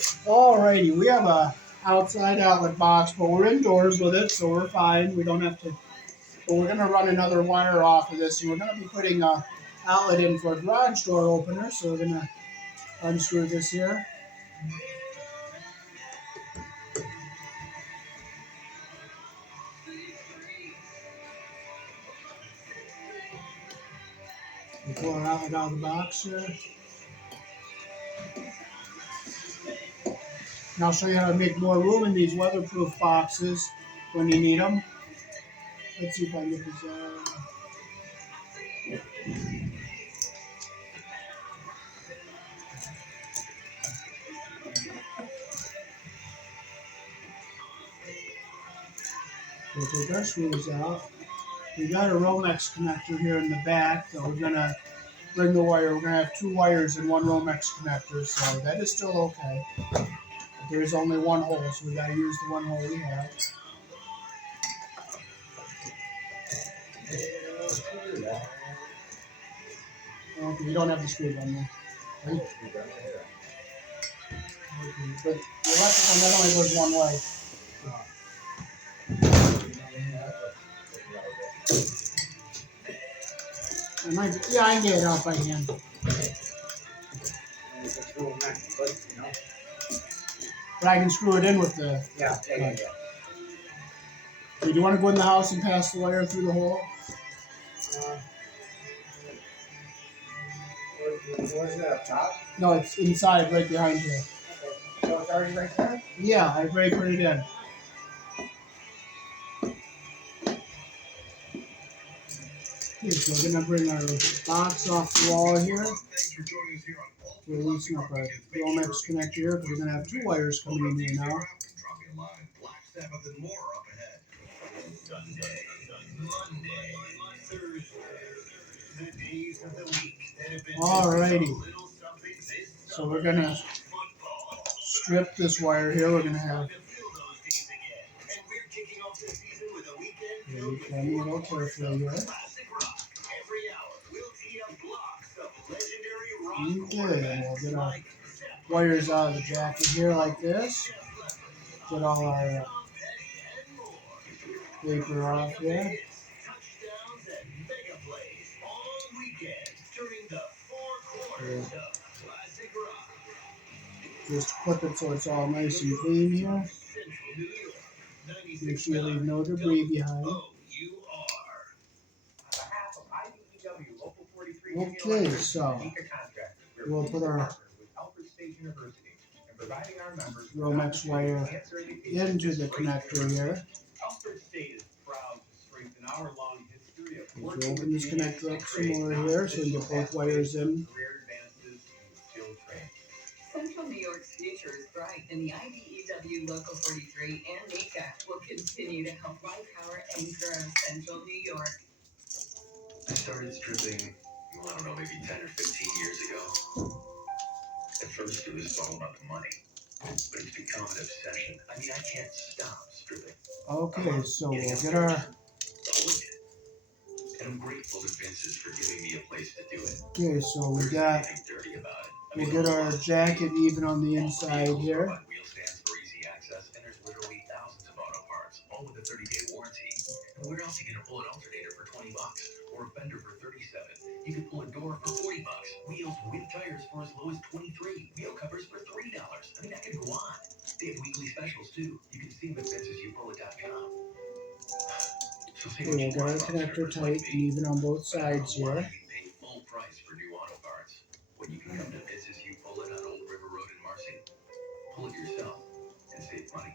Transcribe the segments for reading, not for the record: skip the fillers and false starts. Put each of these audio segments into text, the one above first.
Alrighty, we have a outside outlet box, but we're indoors with it, so we're fine. We don't have to. But we're gonna run another wire off of this, and we're gonna be putting a outlet in for a garage door opener. So we're gonna unscrew this here. We pull our outlet out of the box here. And I'll show you how to make more room in these weatherproof boxes when you need them. Let's see if I can get these We'll take our screws out. We got a Romex connector here in the back, so we're gonna bring the wire. We're gonna have two wires in one Romex connector, so that is still okay. But there's only one hole, so we gotta use the one hole we have. Okay, you don't have the screw gun there. Right? Okay, but the electrical net only goes one way. Yeah, I can get it out by hand. But I can screw it in with the. Yeah. Do you want to go in the house and pass the wire through the hole? Where's it up top? No, it's inside, right behind you. Okay. So it's already right there? Yeah, I already put it in. Okay, so we're gonna bring our box off the wall here. We're loosening up our Romex connector here because we're gonna have two wires coming in here now. Alrighty. So we're gonna strip this wire here. We're gonna have. We're cleaning it out carefully here. Okay, and we'll get our wires out of the jacket here like this. Get all our paper off here. Okay. Just clip it so it's all nice and clean here. Make sure you leave no debris behind. Okay, so we'll put our Romex wire into the connector here. Let's open this connector up some more here so we can get both wires in. Central New York's future is bright, and the IDEW Local 43 and NECA will continue to help light power and grow Central New York. I started stripping, I don't know, maybe 10 or 15 years ago. At first, it was all about the money, but it's become an obsession. I mean, I can't stop stripping. Okay, so we'll get our. And I'm grateful to Vince's for giving me a place to do it. Okay, so we got. We'll get our jacket even on the inside here. Wheel stands for easy access, and there's literally thousands of auto parts, all with a 30-day warranty. And where else are you gonna pull an alternator for $20 or a fender for $37? You can pull a door for $40. Wheels with tires for as low as $23. Wheel covers for $3. I mean, that could go on. They have weekly specials too. You can see them at Vince'sUPullIt.com. So Okay, we'll get our connector tight and even on both sides here. Pay full price for new auto parts when you can come to Vince's You Pull It on Old River Road in Marcy. Pull it yourself and save money.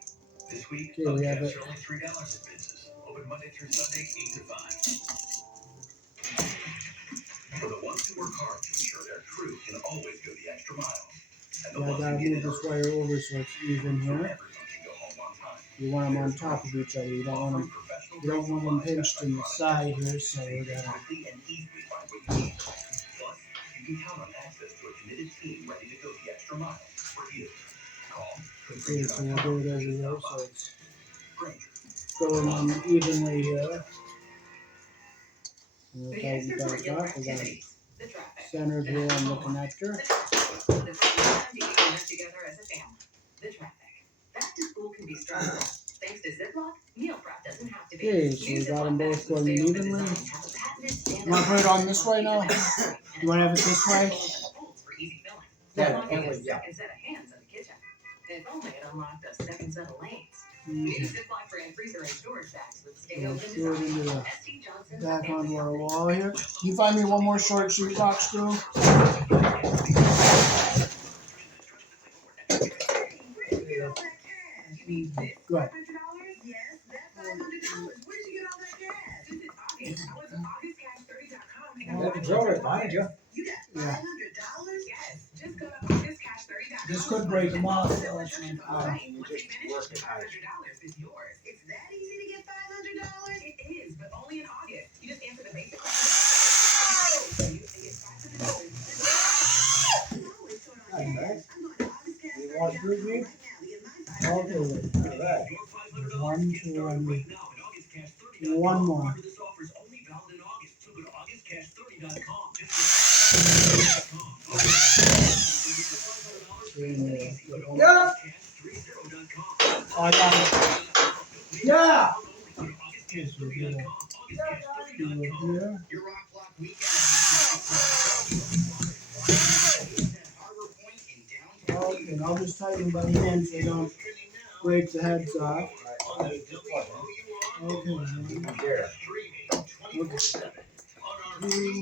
This week, okay, we have it. only $3 at Vince's. Open Monday through Sunday, 8 to 5. For the ones who work hard to ensure their crew can always go the extra mile. Yeah, I gotta move this wire over so it's even here. You want them on top of each other. You don't want them pinched in the side here, so we're gonna. You can count on access to a committed team ready to go the extra mile for you. Okay, so we'll do it everywhere so it's going on evenly here. We'll tighten it back up. We got it centered here on the connector. The together as a family. the traffic. Back to school can be stressful. Thanks to Ziploc, meal prep doesn't have to be. Okay, so we got them both going evenly. You want to put it on this way now? You want to have it this way? Yeah, Ziploc that way, has a yeah. second set of hands in the kitchen. If only it unlocked a second set of lanes. Use Ziploc brand freezer and storage bags with stay open Screw it into design. the SC Johnson. back onto our wall here. Can you find me one more short sheet box screw? Good. Yes, that's $500. Where did you get all that cash? Visit August. I was at AugustCash30.com and Let the drill behind you. You got Yeah. $500? Yes. Just go to AugustCash30.com. This could break them off. Right. Just Once you finish, work it out. $500 is yours. It's that easy to get $500? It is, but only in August. You just answer the basic questions. You can get $500. Nice. I'm going to AugustCash30.com You want to do right me? now to get my $500. Okay. All right. One, two, and one more. Yeah. I got it. Yeah. Okay, so we get a screw here. Okay, and I'll just tighten by hand so you don't break the heads off. Okay, There. okay.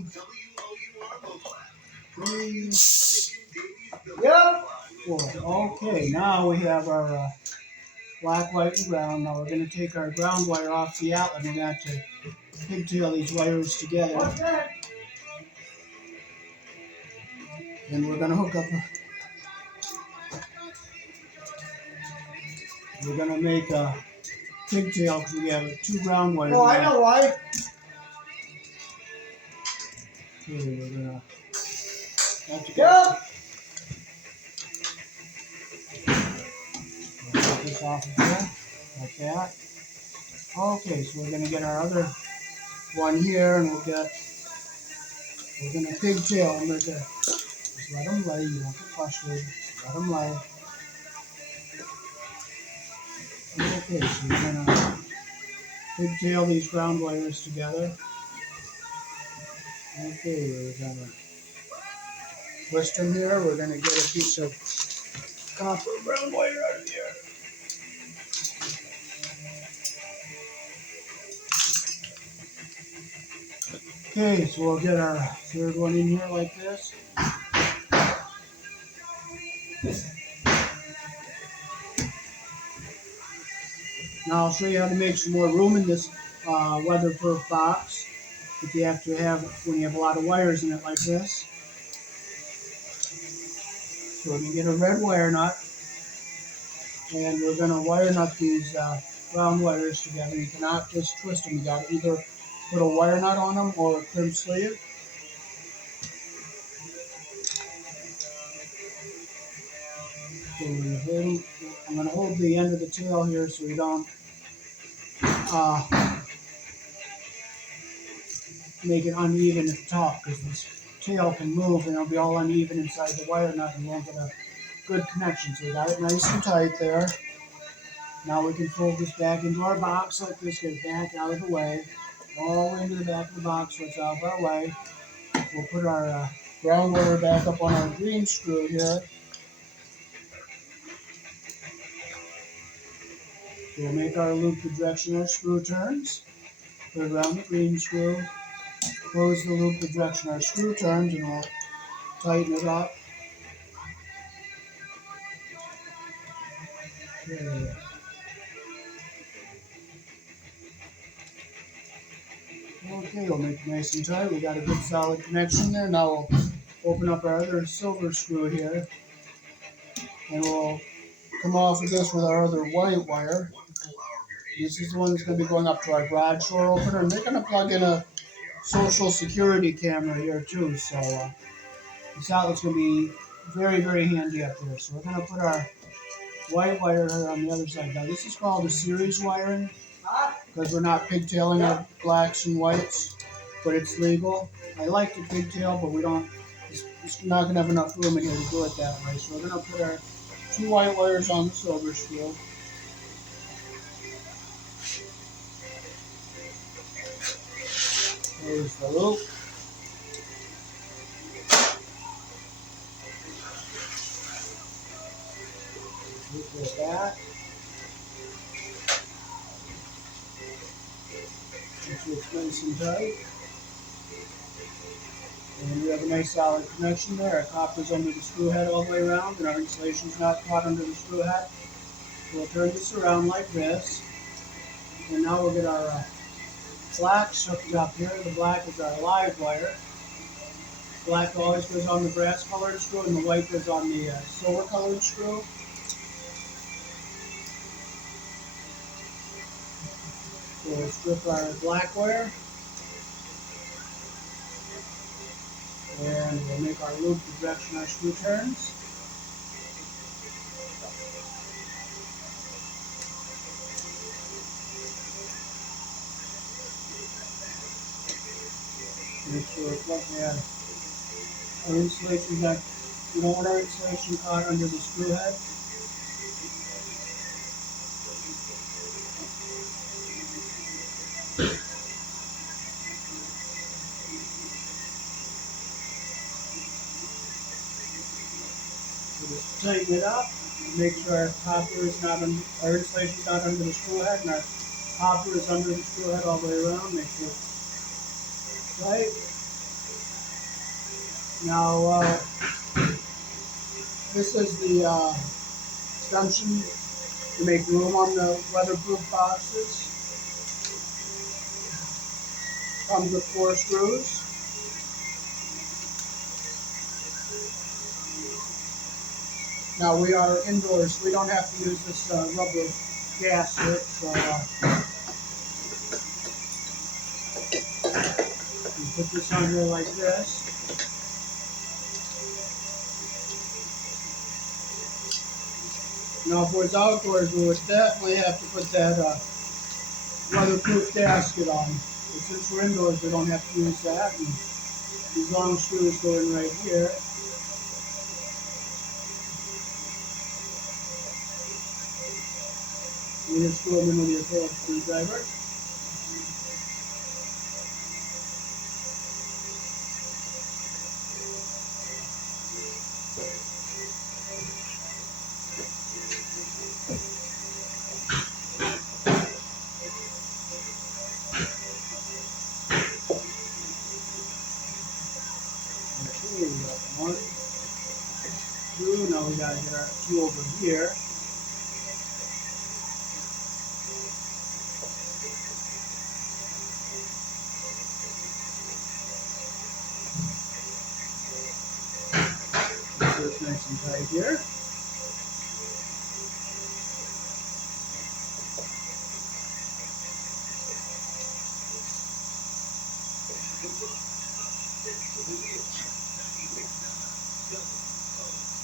Three, Yeah. four. Okay, now we have our black, white, and brown. Now we're going to take our ground wire off the outlet. We're going to have to pigtail these wires together. What's that? And we're going to hook up. We're going to make a pigtail because we have two ground wires. Oh, I know why. Okay, we're going to. Yeah. Take this off of here, like that. Okay, so we're going to get our other one here, and we're going to pigtail them. Just let them lay. You don't get frustrated. Just let them lay. Okay, so we're going to pigtail these ground wires together. Okay, we're going to twist them here. We're going to get a piece of copper ground wire out of here. Okay, so we'll get our third one in here like this. Now I'll show you how to make some more room in this weatherproof box that you have to have when you have a lot of wires in it like this. So we're going to get a red wire nut, and we're going to wire nut these round wires together. You cannot just twist them. You got to either put a wire nut on them or a crimp sleeve. So I'm going to hold the end of the tail here so we don't make it uneven at the top, because this tail can move and it'll be all uneven inside the wire nut and you won't get a good connection. So we got it nice and tight there. Now we can fold this back into our box like this, get it back out of the way, all the way into the back of the box so it's out of our way. We'll put our ground wire back up on our green screw here. We'll make our loop the direction our screw turns. Put it around the green screw. Close the loop the direction our screw turns, and we'll tighten it up. Okay. Okay, we'll make it nice and tight. We got a good solid connection there. Now we'll open up our other silver screw here, and we'll come off of this with our other white wire. This is the one that's going to be going up to our garage door opener, and they're going to plug in a social security camera here too. So this outlet's going to be very, very handy up there. So we're going to put our white wire here on the other side. Now this is called a series wiring because we're not pigtailing our blacks and whites, but it's legal. I like the pigtail, but we don't. It's not going to have enough room in here to do it that way. So we're going to put our 2 white wires on the silver screw. There's the loop. Loop with that. Make sure it's nice and tight. And we have a nice solid connection there. Our copper's under the screw head all the way around, and our insulation's not caught under the screw head. We'll turn this around like this. And now we'll get our black hooked up here. The black is our live wire. Black always goes on the brass colored screw, and the white goes on the silver colored screw. So we'll strip our black wire, and we'll make our loop the direction our screw turns. Make sure it's what we have. Our insulation that we don't want our insulation caught under the screw head. So just tighten it up. Make sure our copper is not our insulation is not under the screw head, and our copper is under the screw head all the way around. Make sure it's tight. Now, this is the extension to make room on the weatherproof boxes. Comes with 4 screws. Now we are indoors, so we don't have to use this rubber gasket. So you put this on here like this. Now, if it was outdoors, we would definitely have to put that weatherproof gasket on. But since we're indoors, we don't have to use that. And these long screws go in right here. You just screw them in with your Phillips screwdriver. Okay, we got 1, 2. Now we gotta get our 2 over here. So it's nice and tight here.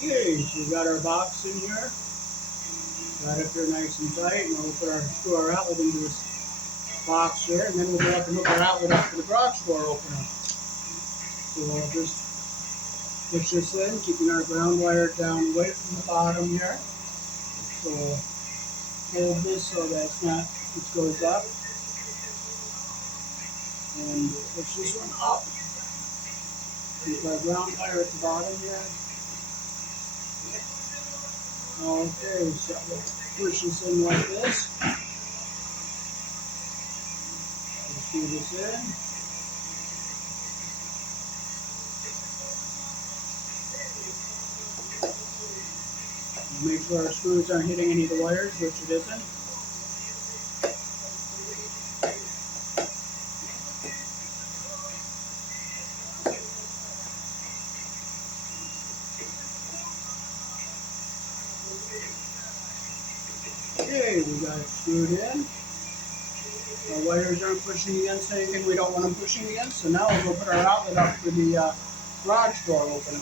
Okay, so we got our box in here. Got it there nice and tight, and we'll put our outlet into this box here, and then we'll go up and hook our outlet up to the garage door opener. So we'll just push this in, keeping our ground wire down away from the bottom here. So we'll hold this so that it goes up. And push this one up. Keep our ground wire at the bottom here. Okay, so we'll push this in like this. We'll screw this in. Make sure our screws aren't hitting any of the wires, which it isn't. Okay, we got it screwed in. Our wires aren't pushing against anything we don't want them pushing against, so now we'll go put our outlet up for the garage door opener.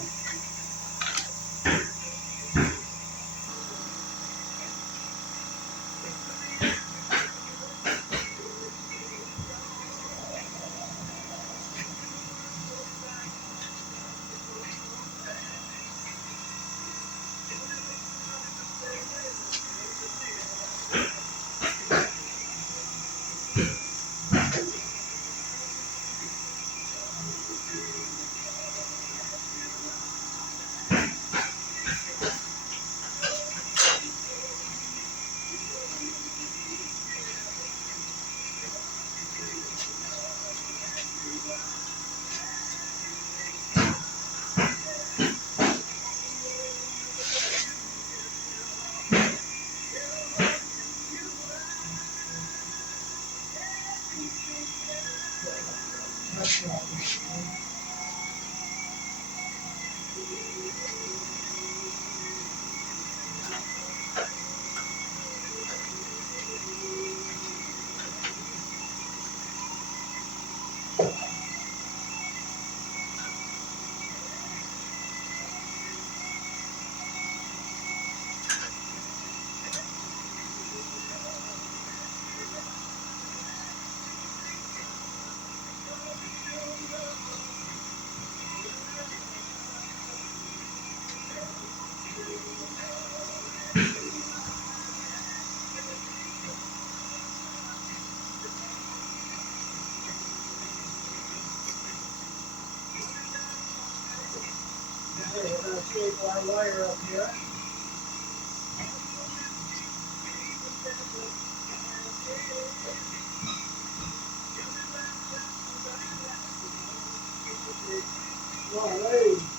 pressure out this way. Okay, we're going to tape our wire up here. Alrighty.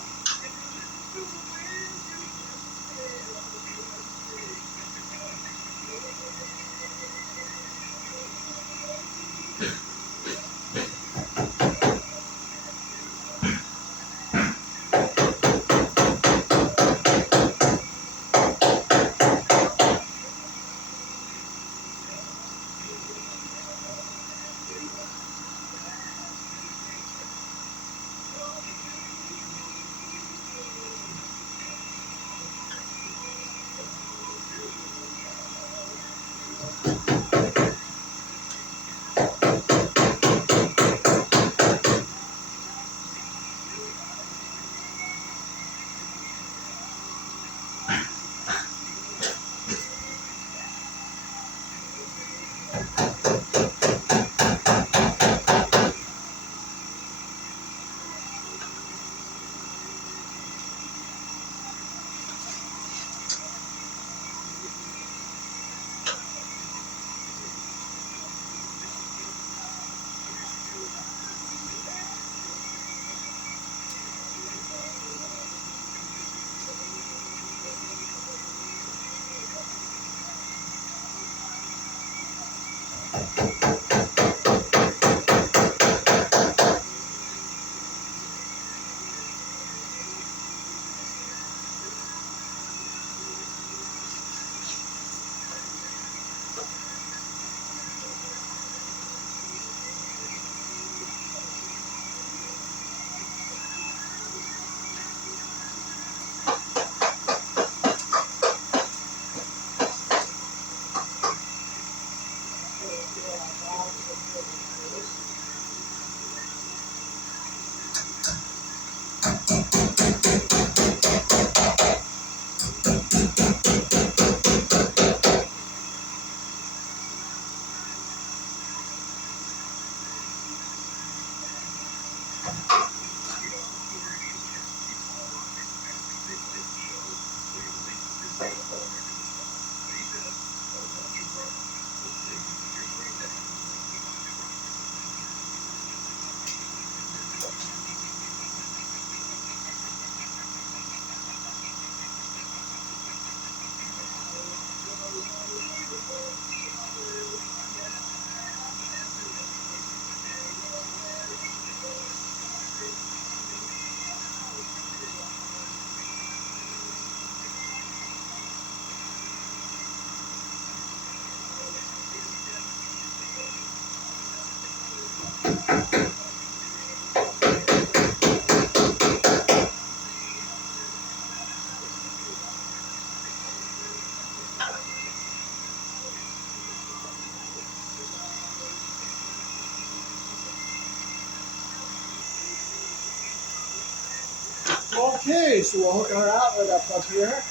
Okay, so we'll hook our outlet up here.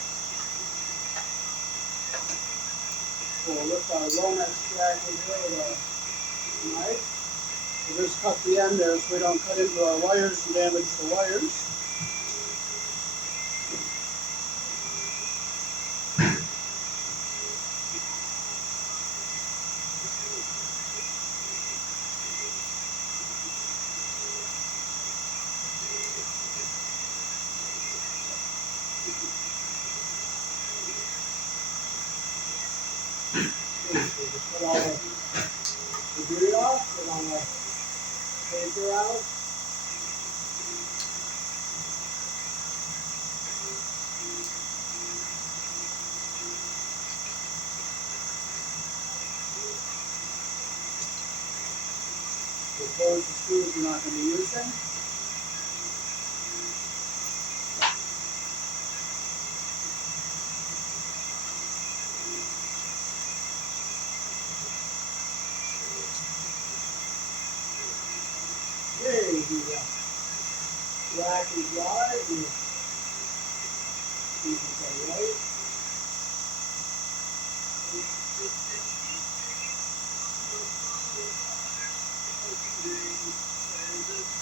We'll lift our Romex jack in here with a knife. We'll just cut the end there so we don't cut into our wires and damage the wires. Okay, so just put all the debris off, put on the paper out. We'll close the screws we're not going to be using. Okay, the black is live, and these are white.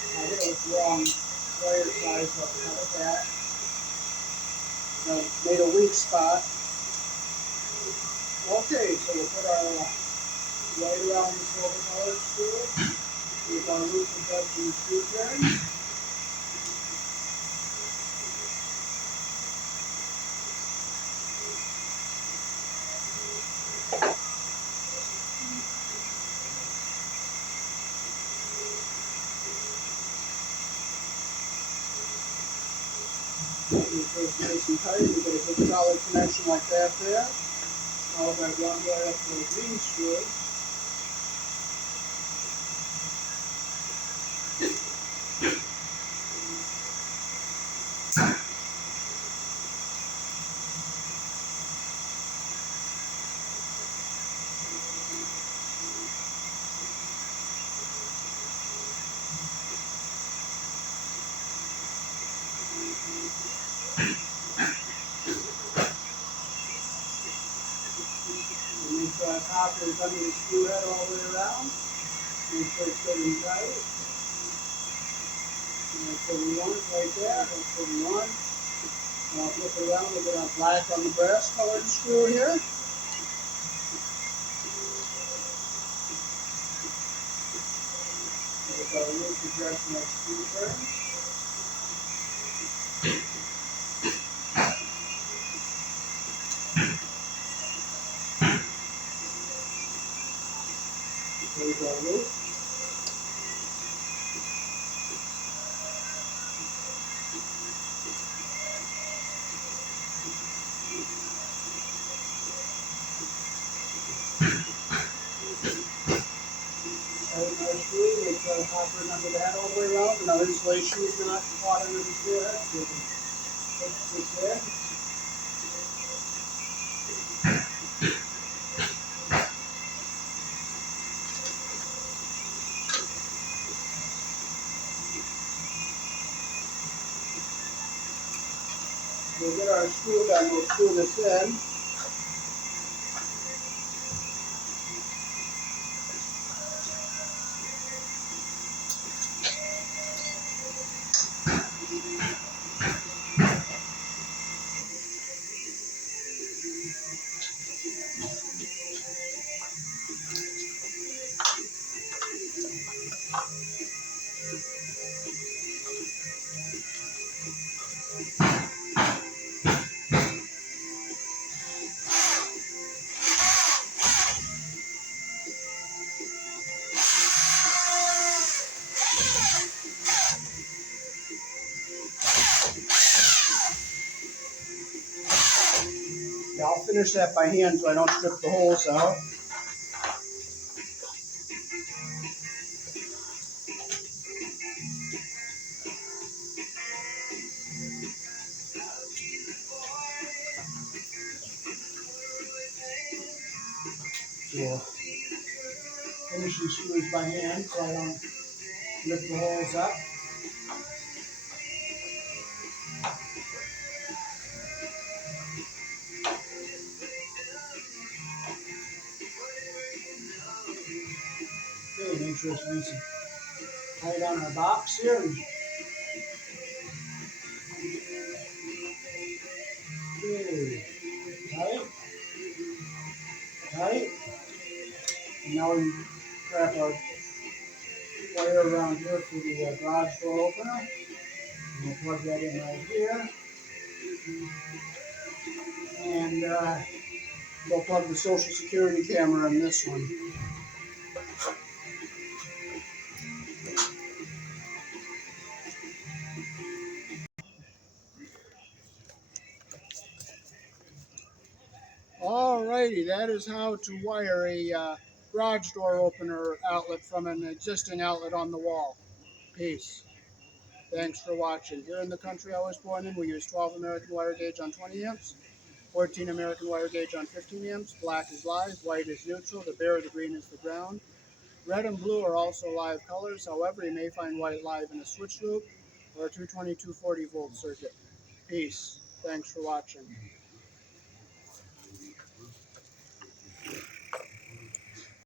I hit it with the wrong wire size, so I'll cut it back. I made a weak spot. Okay, so we'll put our white around the silver colored screw with our loop adjusting screw pin. Make sure it's nice and tight. We get a good solid connection like that there. Now we're going to run right up to the green screw. And make sure our copper is under the screw head all the way around. Make sure it's good and tight. And that's what we want right there. That's what we want. Now flip it around. We'll get our black on the brass colored screw here. There's our loop addressing our screw turns. There's our loop. Tighten our screw, make sure our copper is under that all the way around, and our insulation is not caught under the screw head, so we can fix this in. We'll get our screw gun, we'll screw this in. Yeah, I'll finish that by hand so I don't strip the holes out. So, finish these screws by hand so I don't rip the holes up. Okay, make sure it's nice and tight on our box here. Okay, tight, tight. And now we wrap our wire around here for the garage door opener. And we'll plug that in right here. And we'll plug the social security camera in this one. Alrighty, that is how to wire a garage door opener outlet from an existing outlet on the wall. Peace. Thanks for watching. Here in the country I was born in, we use 12 American wire gauge on 20 amps, 14 American wire gauge on 15 amps. Black is live, white is neutral, the bare, the green is the ground. Red and blue are also live colors. However, you may find white live in a switch loop or a 220, 240 volt circuit. Peace. Thanks for watching.